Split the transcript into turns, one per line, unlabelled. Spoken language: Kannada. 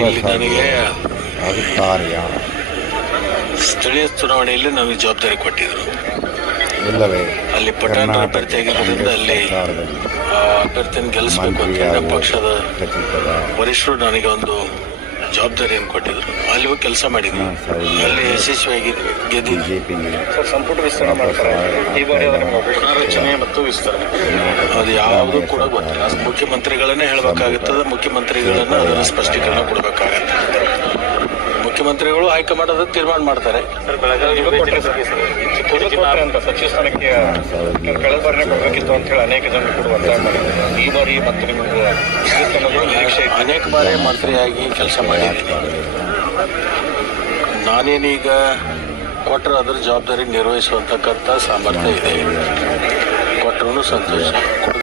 ಇಲ್ಲಿ ನನಗೆ
ಆಗುತ್ತಾರೆಯಾ
ಸ್ಥಳೀಯ ಚುನಾವಣೆಯಲ್ಲಿ ನಮಗೆ ಜವಾಬ್ದಾರಿ ಕೊಟ್ಟಿದ್ರು.
ಇಲ್ಲವೇ?
ಅಲ್ಲಿ ಪಟ್ಟಣ ಅಭ್ಯರ್ಥಿ ಆಗಿರೋದ್ರಿಂದ ಅಲ್ಲಿ ಅಭ್ಯರ್ಥಿಯನ್ನು ಗೆಲ್ಲಿಸಬೇಕು ಅಂತ ಪಕ್ಷದ ವರಿಷ್ಠರು ನನಗೆ ಒಂದು ಜವಾಬ್ದಾರಿಯನ್ನು ಕೊಟ್ಟಿದ್ರು. ಅಲ್ಲಿ ಹೋಗಿ ಕೆಲಸ ಮಾಡಿದ್ವಿ
ಸರಿ.
ಅಲ್ಲಿ ಯಶಸ್ವಿಯಾಗಿ ಗೆದ್ದಿದ್ವಿ
ಸಂಪುಟ ವಿಸ್ತರಣೆ ಮಾಡ್ತಾರೆ. ಈ ಬಾರಿ ಅದನ್ನು
ಪುನರ್ರಚನೆ ಮತ್ತು ವಿಸ್ತರಣೆ ಅದು ಯಾವುದು ಕೂಡ ಗೊತ್ತಿಲ್ಲ. ಮುಖ್ಯಮಂತ್ರಿಗಳನ್ನೇ ಹೇಳಬೇಕಾಗುತ್ತದೆ ಮುಖ್ಯಮಂತ್ರಿಗಳನ್ನ ಅದರ ಸ್ಪಷ್ಟೀಕರಣ ಕೊಡಬೇಕಾಗತ್ತೆ. ಮುಖ್ಯಮಂತ್ರಿಗಳು ಹೈಕಮಾಂಡ್ ಅದನ್ನ ತೀರ್ಮಾನ ಮಾಡ್ತಾರೆ.
ಕಳೆದ ಬಾರಿನೇ ಕೊಡಬೇಕಿತ್ತು ಅಂತ ಹೇಳಿ ಅನೇಕ ಜನರು ಈ ಬಾರಿ ಮತ್ತೆ ನಿಮಗೆ
ಅನೇಕ ಬಾರಿ ಮಂತ್ರಿಯಾಗಿ ಕೆಲಸ ಮಾಡಿದ್ದೀನಿ ನಾನೇನೀಗ ಕೊಟ್ಟರೆ ಅದರ ಜವಾಬ್ದಾರಿ ನಿರ್ವಹಿಸುವಂತಕ್ಕಂಥ ಸಾಮರ್ಥ್ಯ ಇದೆ. ಕೊಟ್ಟರು ಸಂತೋಷ